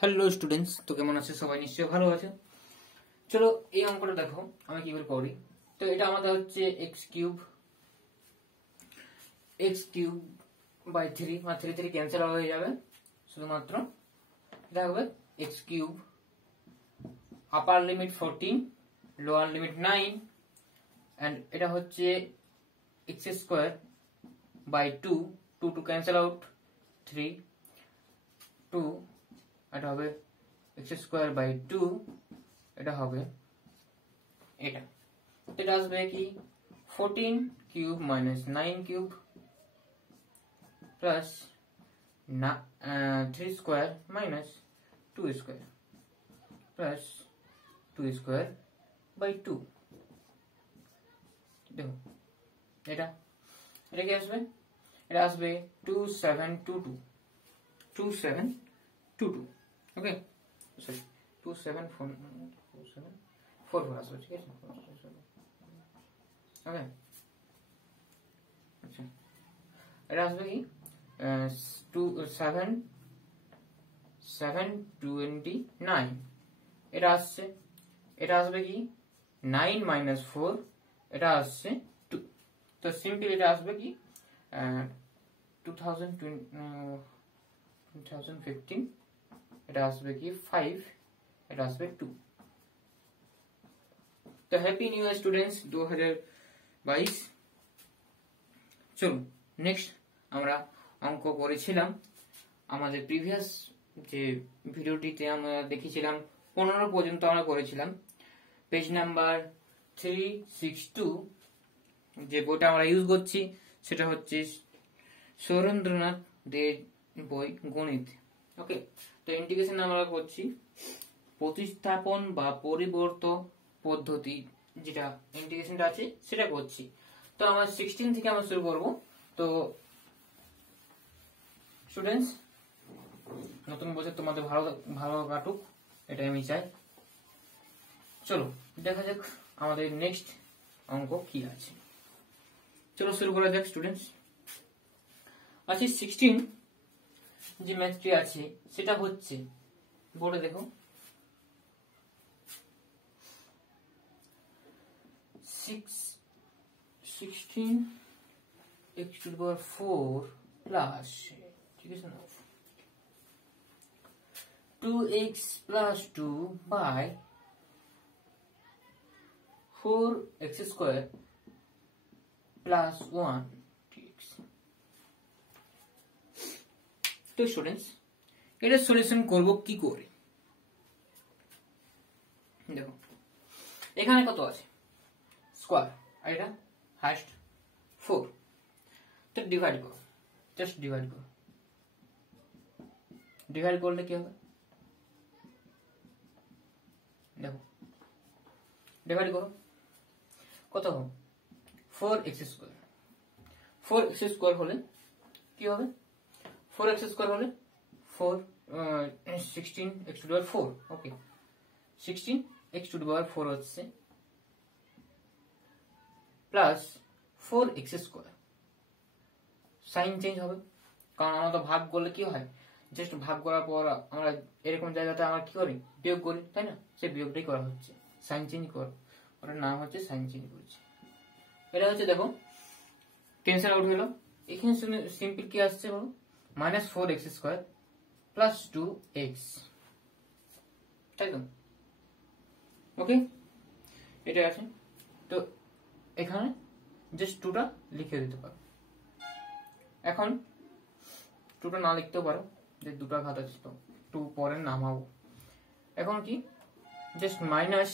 Hello students, তো কেমন আছে সবাই? নিশ্চয়ই ভালো আছে। চলো এই অঙ্কটা দেখো আমি কি করে করি। তো এটা আমাদের হচ্ছে এক্স কিউব বাই 3, মানে 3 3 ক্যান্সেল হয়ে যাবে, শুধুমাত্র এটা হবে x cube, upper limit 14, lower limit 9, and এটা হচ্ছে x square by 2, 2 two cancel out, 3 2, এটা হবে এক্স স্কোয়ার বাই 2, এটা হবে এটা এটা আসবে কি 14 cube minus 9 cube plus 3 square minus 2 square plus 2 square by 2। দেখো এটা এটা কি আসবে? এটা আসবে 2722 ওকে, সরি 2744 আসবে, ঠিক আছে ওকে। আচ্ছা এটা আসবে কি 729, এটা আসছে, এটা আসবে কি 9 মাইনাস 4, এটা আসছে 2। তো সিম্পল এটা আসবে কি 2015, এটা আসবে কি 5, এটা আসবে 2। তো হ্যাপি নিউ ইয়ার স্টুডেন্টস 2022। চলুন নেক্সট আমরা অঙ্ক করেছিলাম আমাদের প্রিভিয়াস যে ভিডিওটিতে আমরা দেখেছিলাম 15 পর্যন্ত আমরা করেছিলাম। পেজ নাম্বার 362 যে বইটা আমরা ইউজ করছি সেটা হচ্ছে সুরেন্দ্রনাথ দের বই গণিত, ওকে। তো ইন্টিগ্রেশন আমরা করছি প্রতিস্থাপন বা পরিবর্তন পদ্ধতি, যেটা ইন্টিগ্রেশনটা আছে সেটা করছি। তো আমরা 16 থেকে আমরা শুরু করব। তো স্টুডেন্টস নতুন বছর তোমাদের ভালো ভালো কাটুক, এটাই আমি চাই। চলো দেখা যাক আমাদের নেক্সট অঙ্ক কি আছে। চলো শুরু করা যাক স্টুডেন্টস। আচ্ছা 16 যে ম্যাথটি আছে সেটা হচ্ছে, বোর্ডে দেখো 16 x to the power 4 plus, ঠিক আছে না, 2x plus 2 by 4x square plus 1 dx। তো স্টুডেন্টস এটা সলিউশন করব কি করে? দেখো এখানে কত আছে স্কয়ার, আর এটা হাইস্ট 4, তো ডিভাইড করো, জাস্ট ডিভাইড করো। ডিভাইড করলে কি হবে? দেখো ডিভাইড করো, কত হবে 4x স্কয়ার। 4x স্কয়ার হলে কি হবে? 4x স্কয়ার হলে 16x to the power 4, okay. 16x to the পাওয়ার 4 হচ্ছে plus 4x square, sign change হবে, কারণ আমরা তো ভাগ করলে কি হয়, জাস্ট ভাগ করার পর আমরা এরকম জায়গাতে আমরা কি করি, বিয়োগ করি, তাই না? সেই বিয়োগটাই করা হচ্ছে, সাইন চেঞ্জ করা, ওটার নাম হচ্ছে সাইন চেঞ্জ করছে। এটা হচ্ছে দেখো ক্যান্সেল আউট হলো। এখানে সিম্পল কি আসছে বলো, minus 4x square plus 2x, তাই তো, ওকে। এটা আছে, তো এখানে জাস্ট 2টা লিখে দিতে পারো। এখন 2টা না লিখতেও পারো, যে 2টা ঘাত আছে তো 2 পরে নামাবো। এখন কি জাস্ট মাইনাস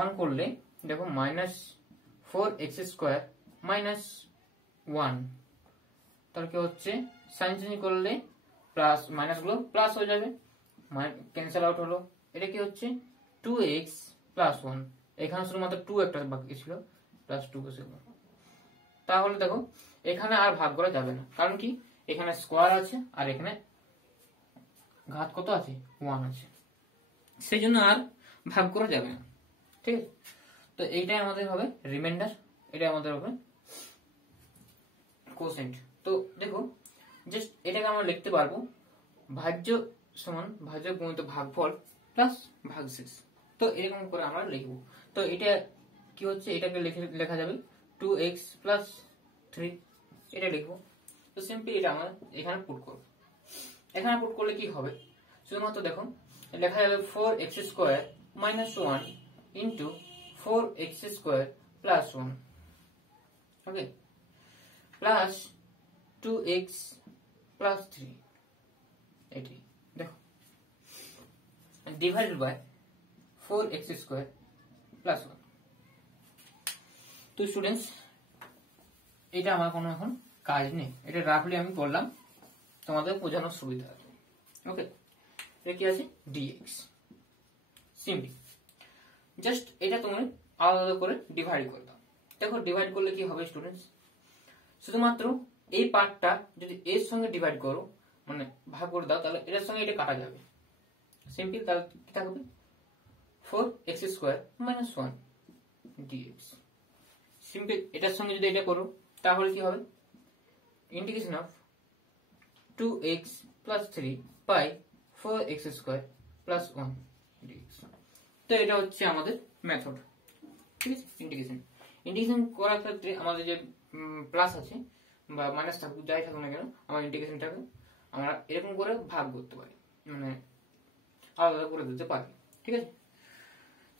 1 করলে দেখো মাইনাস 4x স্কয়ার মাইনাস 1, তাহলে কি হচ্ছে সাইন চেঞ্জ করলে প্লাস মাইনাস গুলো প্লাস হয়ে যাবে, ক্যান্সেল আউট হলো। এটা কি হচ্ছে 2x প্লাস 1, এখানে শুধুমাত্র 2 একটা বাকি ছিল, প্লাস 2 বসে গেল। তাহলে দেখো এখানে আর ভাগ করা যাবে না, কারণ কি এখানে স্কয়ার আছে আর এখানে ঘাত কত আছে 1 আছে, সেই জন্য আর ভাগ করা যাবে না, ঠিক আছে। তো এইটাই আমাদের হবে রিমাইন্ডার, এটা আমাদের হবে কোসেন্ট। তো দেখো জাস্ট এটাকে আমরা লিখতে পারবো ভাজ্য সমান ভাজ্য গুণিত ভাগফল প্লাস ভাগশেষ। তো এরকম করে আমরা লিখবো। তো এটা কি হচ্ছে, এটাকে লেখা যাবে 2x প্লাস 3, এটা লিখবো। তো সিম্পলি এটা আমরা এখানে পুট করবো। এখানে পুট করলে কি হবে, শুধুমাত্র দেখো লেখা যাবে 4x square minus 1 into 4x square plus 1, ওকে, প্লাস 2x প্লাস 3, এটি দেখো divided by 4x square plus 1। তো স্টুডেন্টস এটা আমার কোনো এখন কাজ নেই, এটা রাফলি আমি করলাম তোমাদের বোঝানোর সুবিধা আছে, ওকে। এটা কি আছে, dx সিম্পলি জাস্ট এটা তুমি আলাদা করে ডিভাইড করে দাও। দেখো ডিভাইড করলে কি হবে স্টুডেন্টস, শুধুমাত্র এই পার্টটা যদি এর সঙ্গে ডিভাইড করো, মানে ভাগ করে দাও, তাহলে এটার সঙ্গে এটা কাটা যাবে। সিম্পল তাহলে কি থাকবে, 4x square minus 1 dx। Simple এটার সঙ্গে যদি এটা করো তাহলে কি হবে, integration of 2x plus 3 by 4x square plus 1 dx। তো এটা হচ্ছে আমাদের মেথড, ঠিক আছে। ইন্টিগ্রেশন করার ক্ষেত্রে আমাদের যে প্লাস আছে বা মাইনাস থাকুক, যাই থাকুক না কেন, আমার ইন্টিগ্রেশনটাকে আমরা এরকম করে ভাগ করতে পারি, মানে আলাদা করে দিতে পারি, ঠিক আছে।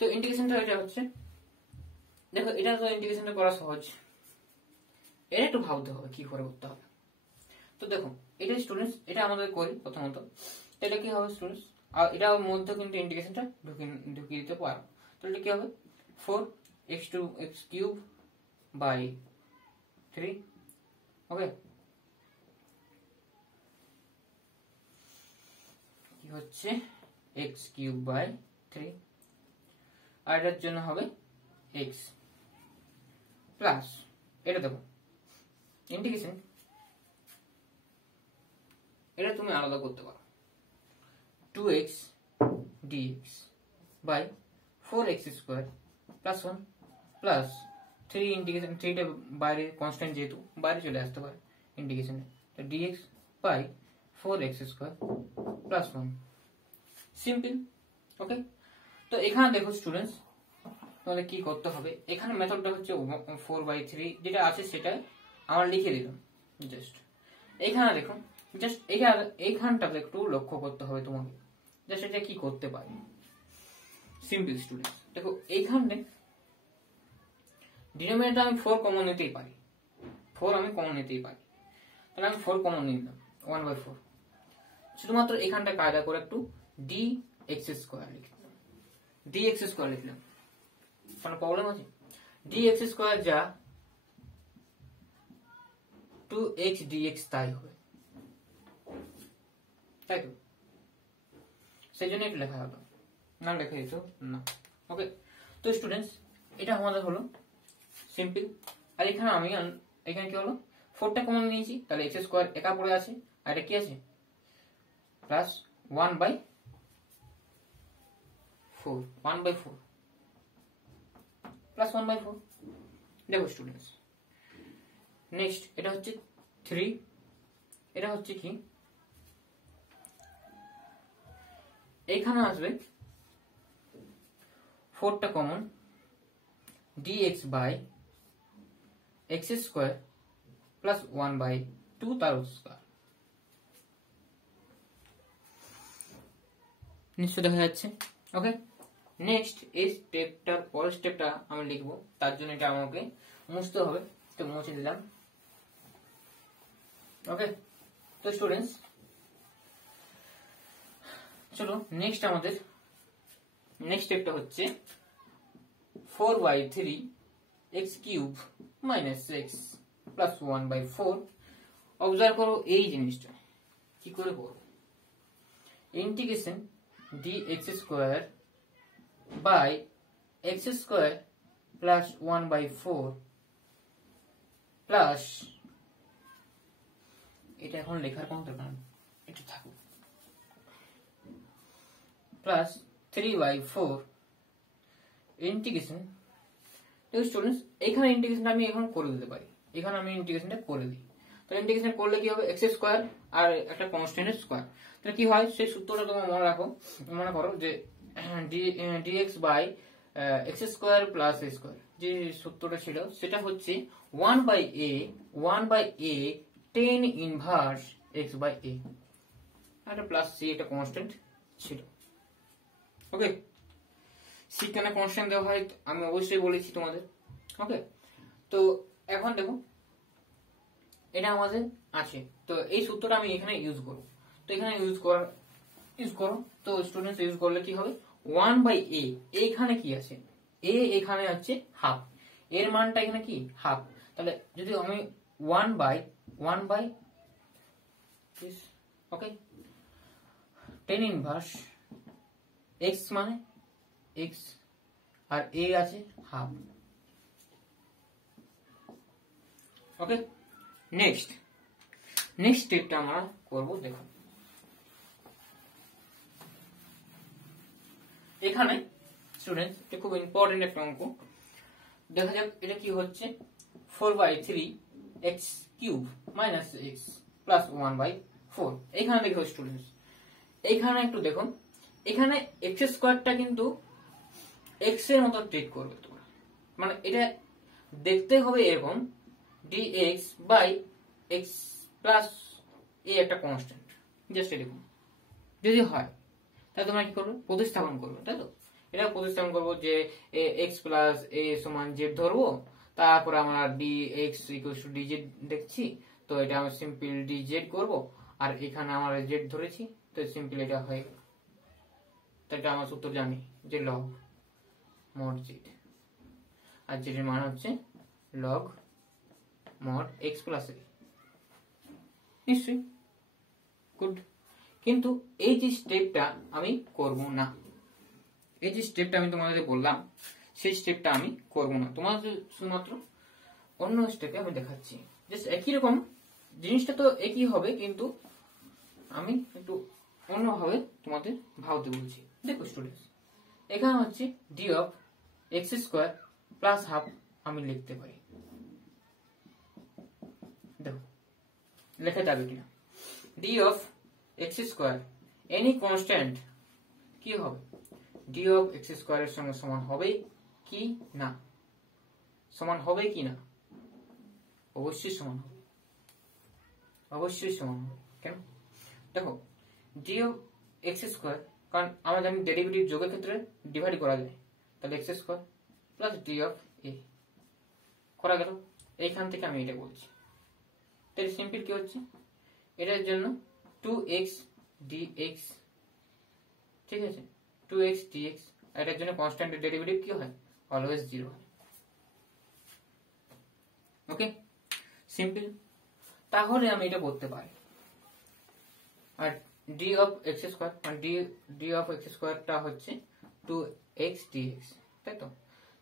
তো ইন্টিগ্রেশনটা এটা হচ্ছে, দেখো এটা তো ইন্টিগ্রেশনটা করা সহজ, এটা একটু ভাবতে হবে কি করে করতে হবে। তো দেখো এটা স্টুডেন্টস, এটা আমাদের করি প্রথমত, এটা কি হবে স্টুডেন্টস, আর এটার মধ্যে কিন্তু ইন্টিগ্রেশনটা ঢুকিয়ে দিতে পারো। তো এটা কি হবে, 4x কিউব বাই 3, ওকে, কি হচ্ছে x কিউব বাই 3, আর এটার জন্য হবে x প্লাস, এটা দেখো ইন্টিগ্রেশন এটা তুমি আলাদা করতে পারো, 2x dx by 4x square plus 1 plus 3 integration, 3টা বাইরে কনস্ট্যান্ট যেহেতু বাইরে চলে আসতে পারে ইন্টিগ্রেশনে, তো dx by 4x square plus 1, simple, okay. তো এখানে দেখো স্টুডেন্টস তাহলে কি করতে হবে, এখানে মেথডটা হচ্ছে 4/3 যেটা আছে সেটা আমরা লিখে দিলাম জাস্ট। এখানে দেখো জাস্ট এইখানটাতে একটু লক্ষ্য করতে হবে তোমাকে, জাস্ট এটা কি করতে পারি, সিম্পল স্টুডেন্ট। দেখো এইখানে ডিনোমিনেটর আমি 4 কমন নিতেই পারি, 4 আমি কমন নিতেই পারি, তাহলে আমি 4 কমন নিয়ে নিলাম 1/4। শুধুমাত্র এখানটা কায়দা করে একটু dx স্কোয়ার লিখলাম, dx স্কোয়ার লিখলাম, কোনো প্রবলেম আছে? dx স্কোয়ার যা 2x dx তাই হবে, তাই তো, সেই জন্য একটু লেখা হলো, না লেখা দিত না, ওকে। তো স্টুডেন্টস এটা আমাদের হলো সিম্পল, আর এখানে আমি এখানে কি হলো 4টা কমন নিয়েছি, তাহলে x স্কোয়ার একা পড়ে আছে, আর এটা কি আছে প্লাস 1/4 প্লাস 1/4। দেখো স্টুডেন্টস নেক্সট এটা হচ্ছে 3, এটা হচ্ছে কি এখানে আসবে 4টা common dx by x square plus 1/2 তার স্কোয়ার, নিশ্চয় দেখা যাচ্ছে, ওকে। নেক্সট এই স্টেপটার পরের স্টেপটা আমি লিখবো, তার জন্য এটা আমাকে মুছতে হবে, তো মুছে দিলাম, ওকে। তো স্টুডেন্টস চলো নেক্সট আমাদের নেক্সট স্টেপটা হচ্ছে 4/3 x cube minus x plus 1/4। Observe করো এই জিনিসটা কি করে করো, integration dx square by x square plus 1/4 plus, এটা এখন লেখার কোন দরকার নেই, এটা থাকুক, প্লাস 3/4 ইন্টিগ্রেশন। দেখো স্টুডেন্টস এখানে ইন্টিগ্রেশনটা আমি এখন করে দিতে পারি, এখানে আমি ইন্টিগ্রেশনটা করে দিই, তো তাহলে ইন্টিগ্রেশন করলে কি হবে এক্স স্কোয়ার আর একটা কনস্ট্যান্টের স্কোয়ার, তাহলে কি হয় সেই সূত্রটা তোমরা মনে রাখো, মনে করো যে d x by x square plus a square, যে সূত্রটা ছিল সেটা হচ্ছে 1/a 10 ইনভার্স এক্স বাই এ, একটা প্লাস সি একটা কনস্ট্যান্ট ছিল। ওকে, সি কেন কনস্ট্যান্ট দেওয়া হয় আমি অবশ্যই বলেছি তোমাদের। ওকে, তো এখন দেখো এটা আমাদের আছে, তো এই সূত্রটা আমি এখানে ইউজ করব, তো এখানে ইউজ করো, তো স্টুডেন্টস ইউজ করলে কি হবে 1/a, এইখানে কি আছে a, এখানে হচ্ছে হাফ, এর মানটা এখানে কি হাফ, তাহলে যদি আমি 1/1 ওকে 10 ইনভার্স x মানে x আর a আছে হাফ। ওকে, নেক্সট স্টেপটা আমরা করব। দেখো এখানে স্টুডেন্টস এটা খুব ইম্পর্টেন্ট একটা অঙ্ক, দেখা যাক এটা কি হচ্ছে 4/3 x cube minus x plus 1/4। এখানে দেখো স্টুডেন্টস, এইখানে একটু দেখো, এখানে x স্কোয়ারটা কিন্তু x এর মতো ট্রিট করবে তোমরা, মানে এটা দেখতে হবে এরকম dx by x plus a একটা কনস্ট্যান্ট, জাস্ট এরকম যদি হয় তাহলে তোমরা কি করবে প্রতিস্থাপন করবে, তাই তো। এটা প্রতিস্থাপন করবো যে x প্লাস a সমান z ধরবো, তারপর আমরা dx ইকুয়াল টু dz দেখছি, তো এটা আমরা সিম্পল dz করব, আর এখানে আমরা z ধরেছি, তো সিম্পল এটা হয়ে গেল। তো এটা আমরা সূত্র জানি যে লগ মড z, আর z এর মান হচ্ছে log mod x plus a, নিশ্চয়ই গুড। কিন্তু এই যে স্টেপটা আমি করব না, এই যে স্টেপটা আমি তোমাদের বললাম সেই স্টেপটা আমি করব না, তোমাদের শুধুমাত্র অন্য স্টেপে আমি দেখাচ্ছি, জাস্ট একই রকম জিনিসটা তো একই হবে, কিন্তু আমি একটু অন্যভাবে তোমাদের ভাবতে বলছি। দেখো স্টুডেন্টস, এখানে হচ্ছে D of x square plus half আমি লিখতে পারি, দেখো লেখা যাবে কিনা, D of x square any constant কি হবে ডি অফ এক্স স্কোয়ারের সঙ্গে সমান হবে কি না, সমান হবে কি না, অবশ্যই সমান হবে, অবশ্যই সমান হবে। কেন দেখো ডি অফ এক্স স্কোয়ার, কারণ আমরা জানি ডেরিভেটিভ যোগের ক্ষেত্রে ডিভাইড করা যায়, তাহলে x square plus d of a করা গেল, এইখান থেকে আমি এটা বলছি। তাহলে সিম্পল কি হচ্ছে, এটার জন্য 2x dx, ঠিক আছে 2x dx, এটার জন্য কনস্ট্যান্ট ডেরিভেটিভ কি হয় অলওয়েজ 0 হয়। ওকে সিম্পল, তাহলে আমি এটা করতে পারি, আর d অফ এক্স স্কোয়ার, মানে d অফ এক্স স্কোয়ারটা হচ্ছে 2x dx, তাই তো।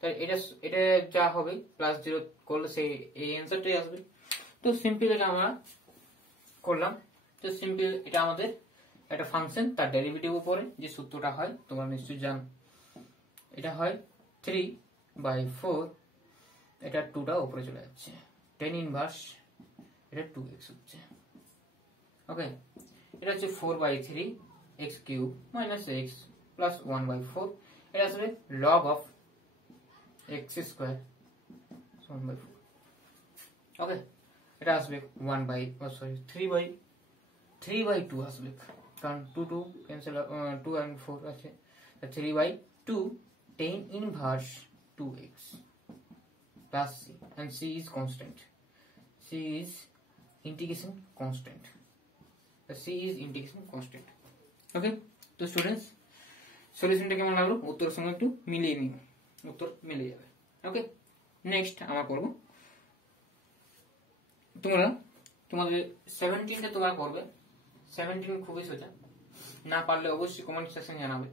তাই এটা যা হবে প্লাস 0 করলে সেই এই অ্যান্সারটাই আসবে। তো সিম্পল এটা আমরা করলাম, তো সিম্পল এটা আমাদের একটা ফাংশন, তার ডেরিভেটিভ উপরে যে সূত্রটা হয় তোমরা নিশ্চয়ই জানো, এটা হয় 3/4, এটা 2টা উপরে চলে যাচ্ছে, 10 ইনভার্স এটা 2x হচ্ছে। ওকে, এটা হচ্ছে 4/3 x cube minus x plus 1/4, এটা আসলে লগ অফ x স্কোয়ার 1/4। ওকে, এটা আসবে 3/2 আসবে, কারণ 2 ক্যান্সেল, 2 and 4 আছে, 3/2 10 inverse 2x plus c, and c is constant, c is integration constant, c is integration constant। ওকে, তো স্টুডেন্টস সলিউশনটা কেমন লাগলো, উত্তরের সঙ্গে একটু মিলিয়ে নিও, উত্তর মিলে যাবে। ওকে, নেক্সট আমরা করব, তোমাদের 17টা তোমরা করবে, 17 খুবই সোজা, না পারলে অবশ্যই কমেন্ট সেকশনে জানাবে।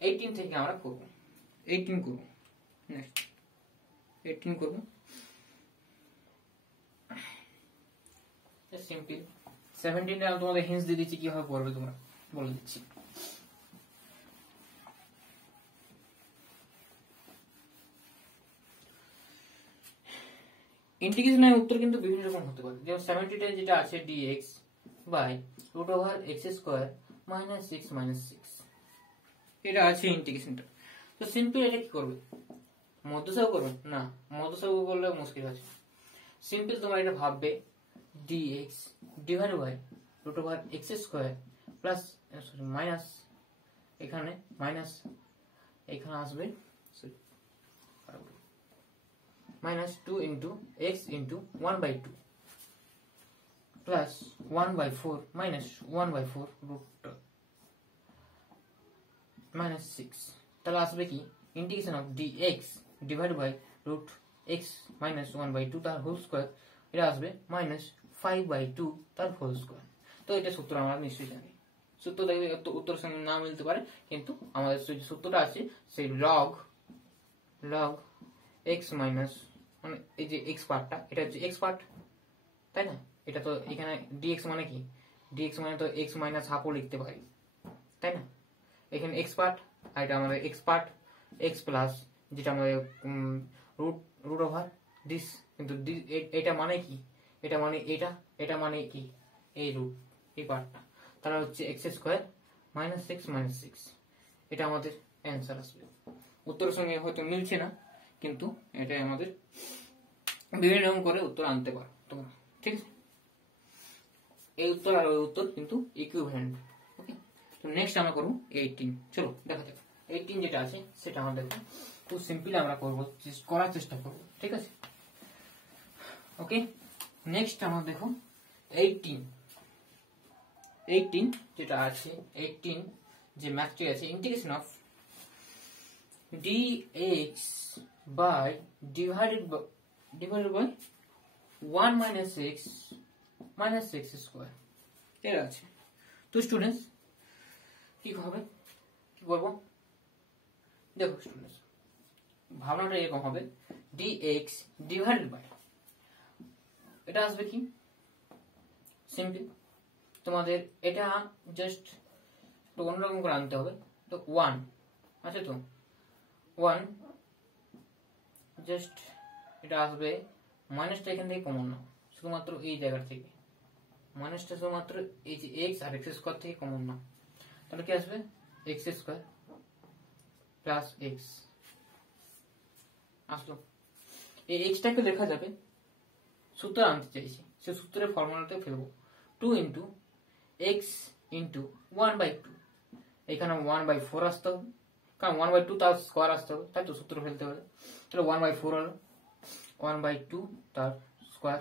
18 থেকে আমরা করব, 18 করব, নেক্সট 18 করব, সিম্পল। 17 আমি তোমাদের হিন্টস দিয়ে দিচ্ছি কিভাবে করবে, তোমরা বলে দিচ্ছি। ইন্টিগ্রেশনের উত্তর কিন্তু বিভিন্ন রকম হতে পারে, যেমন 70 যেটা আছে dx by root over x square minus 6 minus 6, এটা আছে ইন্টিগ্রেশনটা। তো সিম্পল এটা কি করবে, মধ্যসাগর করবে না, মধ্যসাগর করলে মুশকিল আছে। সিম্পল তোমরা এটা ভাববে dx divide by root over x square plus sorry minus, এখানে মাইনাস এখানে আসবে minus 2 into x into 1/2 plus 1/4 minus 1/4 root minus 6, তাহলে আসবে কি integration of dx divide by root x minus 1/2 তার হোল স্কোয়ার, এটা আসবে মাইনাস 5/2 তার হোল স্কোয়ার। তো এটা সূত্র আমরা নিশ্চয়ই জানি। সূত্র দেখবে উত্তরের সঙ্গে না মিলতে পারে, কিন্তু আমাদের যে সূত্রটা আছে সেই লগ এক্স মাইনাস, মানে এই যে এক্স পার্টটা এটা হচ্ছে এক্স পার্ট, তাই না? এটা তো এখানে ডিএক্স মানে কি, ডিএক্স মানে তো এক্স মাইনাস হাফও লিখতে পারি, তাই না? এখানে এক্স পার্ট আর এটা আমাদের এক্স পার্ট, এক্স প্লাস যেটা আমাদের রুট ওভার দিস, কিন্তু এটা মানে কি, এটা মানে এটা মানে কি এই রুট এই পার্টটা, তাহলে হচ্ছে এক্স স্কোয়ার মাইনাস 6 মাইনাস 6, এটা আমাদের অ্যান্সার আসবে। উত্তরের সঙ্গে হয়তো মিলছে না, কিন্তু এটা আমাদের বিভিন্ন রকম করে উত্তর আনতে পারো তোমরা, ঠিক আছে? এই উত্তর আর ওই উত্তর কিন্তু ইকুইভ্যালেন্ট। ওকে, তো নেক্সট আমরা করবো 18। চলো দেখা যাক 18 যেটা আছে সেটা আমরা দেখো, তো সিম্পলি আমরা করবো, করার চেষ্টা করবো, ঠিক আছে? ওকে, নেক্সট আমরা দেখো 18 যেটা আছে, 18 যে ম্যাথটি আছে integration of dx by divided by 1 minus x minus x square, এর আছে। তো স্টুডেন্টস কি হবে, কি করবো, দেখো স্টুডেন্টস ভাবনাটা এরকম হবে, dx divided by, এটা আসবে কি সিম্পল, তোমাদের এটা জাস্ট অন্যরকম করে আনতে হবে। তো 1 আছে, তো 1 জাস্ট এটা আসবে, মাইনাসটা এখান থেকে কমন নাও, শুধুমাত্র এই জায়গা থেকে মাইনাসটা শুধুমাত্র এই যে এক্স আর এক্স স্কোয়ার থেকে কমন নাও, তাহলে কি আসবে এক্স স্কোয়ার প্লাস এক্স আসলো। এই এক্সটাকে লেখা যাবে, সূত্র আনতে চাইছি, সে সূত্রের ফর্মুলাতে ফেলবো 2 ইন্টু এক্স ইন্টু 1/2, এখানে 1/4 আসতে হবে, কারণ 1/2 তার স্কোয়ার আসতে হবে, তাই তো সূত্র ফেলতে হবে। তাহলে 1/4 হলো 1/2 তার স্কোয়ার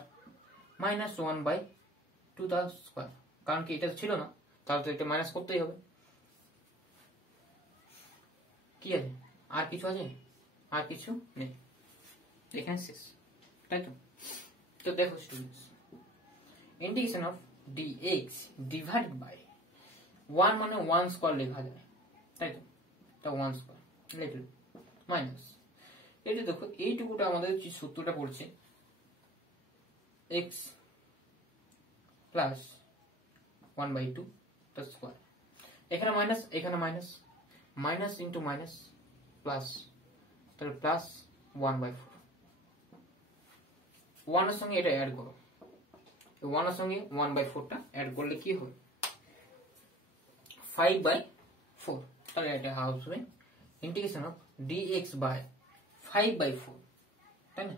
মাইনাস 1/2 তার স্কোয়ার, কারণ কি এটা ছিল না, তাহলে তো এটা মাইনাস করতেই হবে। কি আছে, আর কিছু আছে? আর কিছু নেই, এখানে শেষ, তাই তো? তো দেখো students, integration of dx divided by 1 মানে 1 স্কোয়ার লেখা যায়, তাই তো? তা 1 স্কোয়ার লিখলো মাইনাস, এটা দেখো এইটুকুটা আমাদের যে সূত্রটা পড়ছে x প্লাস 1/2 তার স্কোয়ার, এখানে মাইনাস এখানে minus, minus into minus plus, তাহলে প্লাস 1/4, 1 এর সঙ্গে এটা অ্যাড করো, 1 এর সঙ্গে 1/4 টা অ্যাড করলে কি হবে 5/4, তাহলে এটা আসবে ইন্টিগ্রেশন অফ dx বাই 5/4, তাই না?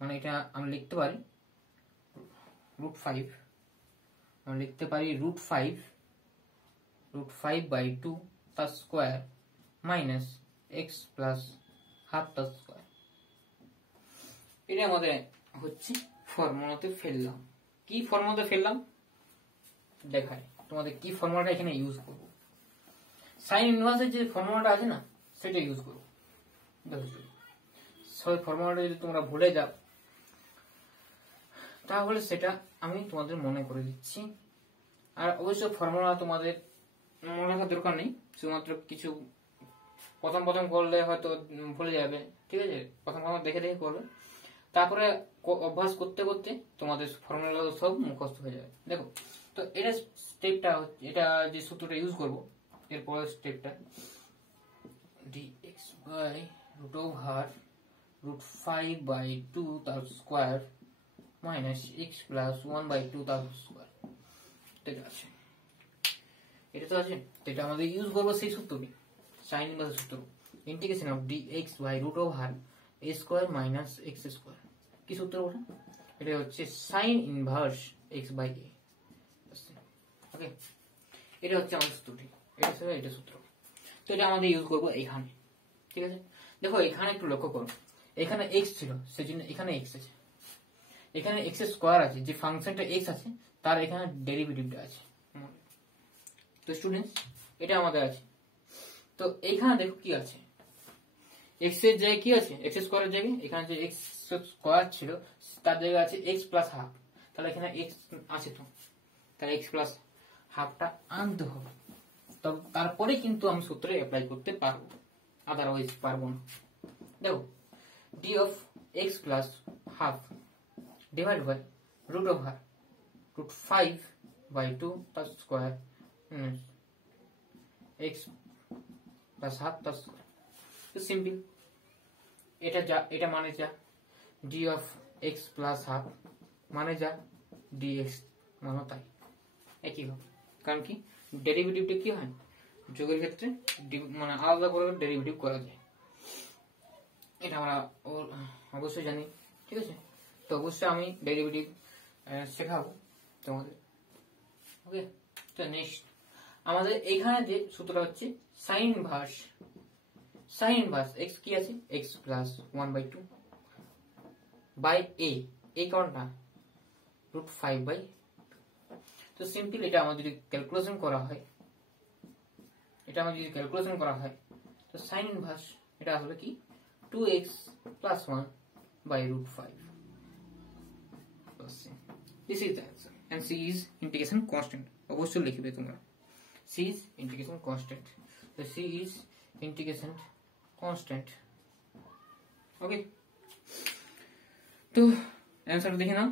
মানে এটা আমরা লিখতে পারি √5, আমরা লিখতে পারি √5/2 তার square minus x plus half তার স্কোয়ার, এটা আমাদের হচ্ছে ফর্মুলাতে ফেললাম। কি ফর্মুলাতে ফেললাম দেখায় তোমাদের, কি ফর্মুলাটা এখানে ইউজ করব, সাইন ইনভার্সের যে ফর্মুলাটা আছে না সেটা ইউজ করব। সব ফর্মুলাটা যদি তোমরা ভুলে যাও তাহলে সেটা আমি তোমাদের মনে করে দিচ্ছি। আর অবশ্য ফর্মুলা তোমাদের মনে রাখার দরকার নেই, শুধুমাত্র কিছু প্রথম করলে হয়তো ভুলে যাবে, ঠিক আছে? প্রথম দেখে করবে, তারপরে অভ্যাস করতে করতে তোমাদের ফর্মুলা সব মুখস্থ হয়ে যাবে। দেখো তো এটা স্টেপটা, এটা যে সূত্রটা ইউজ করব এরপরের স্টেপটা dx বাই √5 √5/2 তার স্কোয়ার মাইনাস এক্স প্লাস 1/2 তার স্কোয়ার। এটা আছে, এটা তো আছে। তো এটা আমাদের ইউজ করবো সেই সূত্রটি, সাইন ইনভার্স সূত্র, integration of dx by √a square minus x square. কি সূত্র ওটা? এটা হচ্ছে sine inverse x by a. Okay, এটা হচ্ছে আমাদের সূত্রটি, এটা সূত্র। তো এটা আমাদের ইউজ করবো এখানে, ঠিক আছে। দেখো এখানে একটু লক্ষ্য করো, এখানে এক্স ছিল সেজন্য এখানে এক্স আছে, এখানে এক্স স্কোয়ার আছে, যে ফাংশনটা এক্স আছে তার এখানে ডেরিভেটিভটা আছে। তো স্টুডেন্টস এটা আমাদের আছে। তো এইখানে দেখো কি আছে, এক্স এর জায়গায় কি আছে, এক্স স্কোয়ারের জায়গায় এখানে যে এক্স স্কোয়ার ছিল তার জায়গায় আছে এক্স প্লাস হাফ। তাহলে এখানে এক্স আছে, তো তাহলে এক্স প্লাস হাফটা আনতে হবে, তবে তারপরে কিন্তু আমি সূত্রে অ্যাপ্লাই করতে পারবো, আদারওয়াইজ পারবো না। দেখো d of x plus half divide by √5/2 তার স্কোয়ার এক্স প্লাস হাফ তার স্কোয়ার। তো সিম্পল, এটা মানে যা d of x plus half মানে যা ডিএক্স মানে তাই একই হবে। কারণ কি ডেরিভেটিভটা কি হয়, যোগের ক্ষেত্রে মানে আলাদা করে ডেরিভেটিভ করা যায়, এটা আমরা অবশ্যই জানি, ঠিক আছে। তো অবশ্যই আমি ডেরিভেটিভ শেখাবো তোমাদের। ওকে, তো নেক্সট আমাদের এখানে যে সূত্রটা হচ্ছে সাইন ইনভার্স এক্স কি আছে, এক্স প্লাস 1/2 বাই এ, এই কারণটা √5/, তো সিম্পল এটা আমাদের যদি ক্যালকুলেশন করা হয়, তো সাইন ইনভার্স এটা আসবে কি 2x plus 1 by √5. This is the answer, and c is integration constant. অবশ্যই লিখবে তোমরা, c is integration constant. So c is integration constant. Okay, তো आंसर দেখে নাও।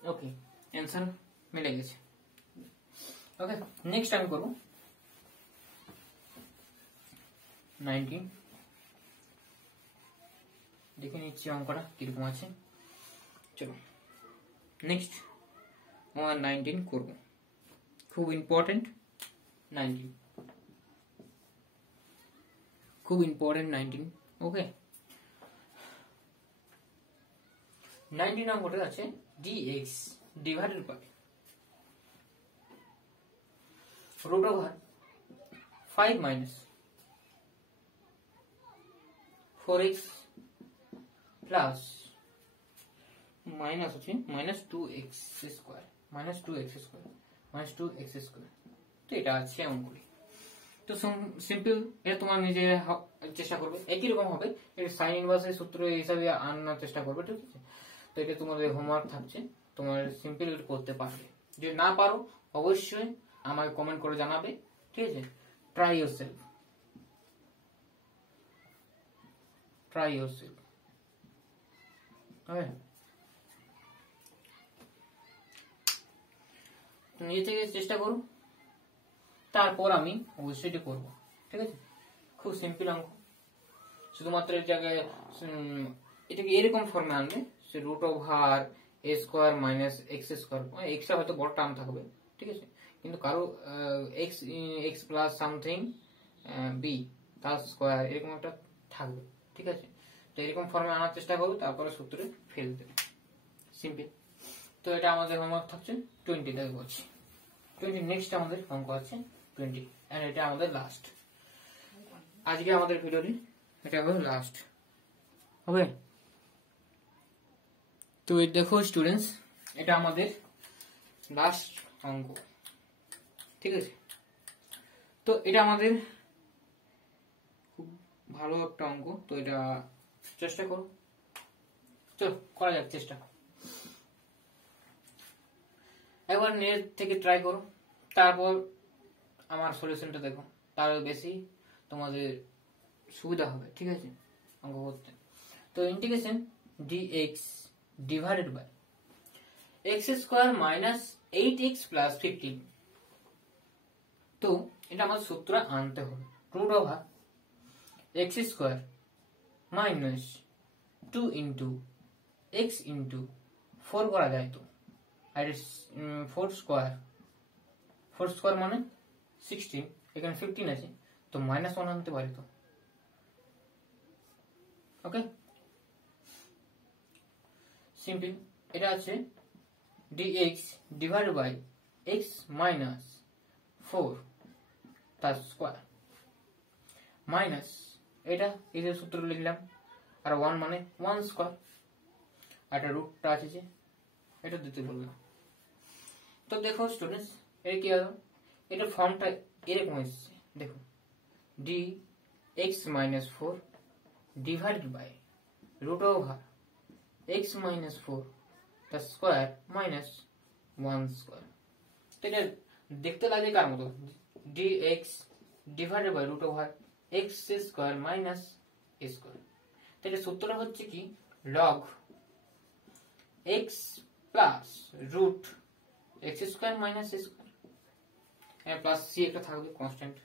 ওকে, आंसर মিলে গেছে। ওকে, নেক্সট আমি করব 19। দেখে নিচ্ছি অঙ্কটা কিরকম আছে। চলো নেক্সট 19 করব, খুব ইম্পর্টেন্ট 19, খুব ইম্পর্টেন্ট 19। ওকে, 19 অঙ্কটা আছে dx divided by √5 minus 4x plus minus আছে মাইনাস 2x স্কোয়ার, তো এটা আছে অঙ্কটি। তো সিম্পল, এটা তোমার নিজে চেষ্টা করবে, একই রকম হবে। এটা সাইন ইনভার্সের সূত্র হিসাবে আনার চেষ্টা করবে, ঠিক আছে। তো এটা তোমাদের হোমওয়ার্ক থাকছে, তোমার সিম্পল করতে পারবে। যদি না পারো অবশ্যই আমাকে কমেন্ট করে জানাবে, ঠিক আছে। Try yourself. নিজে থেকে চেষ্টা করো, তারপর আমি অবশ্যই এটা করবো, ঠিক আছে। খুব সিম্পল অঙ্ক, শুধুমাত্র এর জায়গায় এটাকে এরকম ফর্মে আনবে, সে √a square minus x square, extra হয়তো বড় টার্ম থাকবে, ঠিক আছে। কিন্তু কারো এক্স প্লাস সামথিং বি তার স্কোয়ার এরকম একটা থাকবে, ঠিক আছে। তো এরকম ফর্মে আনার চেষ্টা করবে, তারপরে সূত্রে ফেল দেবে, সিম্পল। তো এটা আমাদের হোমওয়ার্ক থাকছে 20 থেকে বলছি 20। নেক্সট আমাদের অঙ্ক আছে 20, এন্ড এটা আমাদের লাস্ট আজকে আমাদের ভিডিওটি, এটা হবে লাস্ট হবে। তো দেখো স্টুডেন্টস, এটা আমাদের লাস্ট অঙ্ক, ঠিক আছে। তো এটা আমাদের খুব ভালো একটা অঙ্ক, তো এটা চেষ্টা করো, চলো করা যাক চেষ্টা। একবার নেট থেকে ট্রাই করো, তারপর আমার সলিউশনটা দেখো, তার বেশি তোমাদের সুবিধা হবে, ঠিক আছে অঙ্ক করতে। তো integration dx divided by x square minus 8x plus 15। তো এটা আমাদের সূত্র আনতে হবে, √x square minus 2 into x into 4 করা যায় তো, আর 4 স্কোয়ার মানে 16, এখানে 15 আছে তো -1 আনতে পারি তো। Okay, simple. এটা আছে dx divide by x minus 4 তার স্কোয়ার মাইনাস এটা এই যে সূত্র লিখলাম, আর 1 মানে 1 স্কোয়ার, আর এটা রুটটা আছে যে এটা দিতে বললাম। তো দেখো স্টুডেন্টস, এটা কি হলো, এটা ফর্মটা এরকম এসেছে, দেখো dx minus 4 divide by root over x minus 4 তার স্কোয়ার মাইনাস 1 স্কোয়ার। তো এটা দেখতে লাগে কার মতো, dx divided by root over x square minus a square. তো এটা সূত্রটা হচ্ছে কি, log x plus root x square minus a square, plus c একটা থাকবে কনস্ট্যান্ট।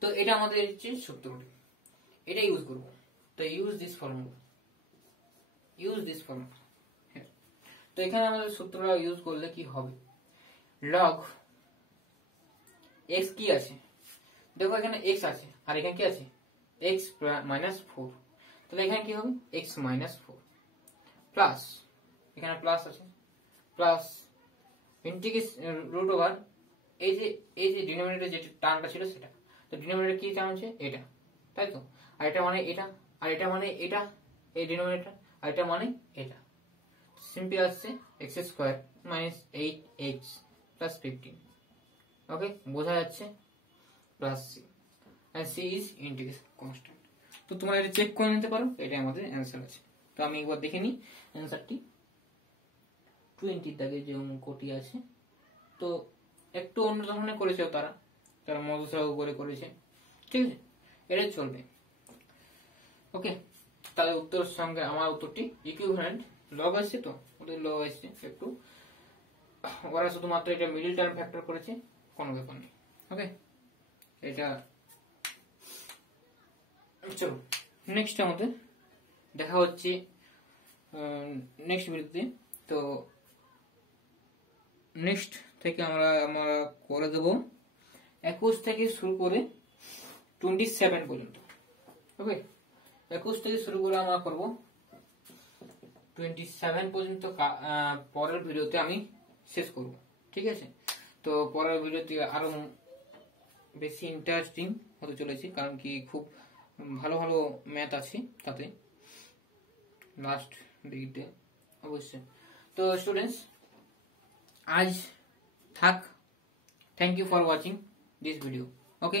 তো এটা আমাদের হচ্ছে সূত্রটি, এটা ইউজ করব। তো ইউজ দিস ফর্মুলা, তো এখানে আমাদের সূত্রটা ইউজ করলে কি হবে, log x কি আছে, দেখো এখানে x আছে আর এখানে কি আছে x মাইনাস 4, তাহলে এখানে কি হবে x মাইনাস 4 প্লাস এখানে প্লাস আছে প্লাস ইন্টিগ্রেশন রুট ওভার এই যে ডিনোমিনেটর যে টার্মটা ছিল সেটা, তো ডিনোমিনেটর কি টার্ম আছে এটা, তাই তো, আর এটা মানে এটা, আর এটা মানে এটা, এই ডিনোমিনেটর, আর এটা মানে এটা, সিম্পল আসছে x square minus 8x plus 15। ওকে, বোঝা যাচ্ছে, plus c, and c is integration constant। তো তোমরা এটা চেক করে নিতে পারো, এটা আমাদের অ্যানসার আছে। তো আমি একবার দেখে নিই অ্যানসারটি, 20 দাগে যে অঙ্কটি আছে, তো একটু অন্য ধরনের করেছে তারা মজুসরা উপরে করেছে, ঠিক আছে, এটা চলবে। ওকে, তাহলে উত্তরের সঙ্গে আমার উত্তরটি ইকুইভ্যালেন্ট, লগ আসছে তো, ওদের লগ আসছে একটু, ওরা শুধুমাত্র এটা মিডল টার্ম ফ্যাক্টর করেছে, কোনো ব্যাপার নেই। ওকে, এটা চলো নেক্সট আমাদের দেখা হচ্ছে নেক্সট ভিডিওতে। তো নেক্সট থেকে আমরা করে দেব 21 থেকে শুরু করে 27 পর্যন্ত। ওকে, 21 থেকে শুরু করে আমরা করব 27 পর্যন্ত, পরের ভিডিওতে আমি শেষ করব, ঠিক আছে। তো পরের ভিডিওতে আরো বেশি ইন্টারেস্টিং হতে চলেছে, কারণ কি খুব ভালো ভালো ম্যাথ আছে তাতে লাস্ট দিকে অবশ্যই। তো স্টুডেন্টস, আজ থাক, thank you for watching this video. Okay.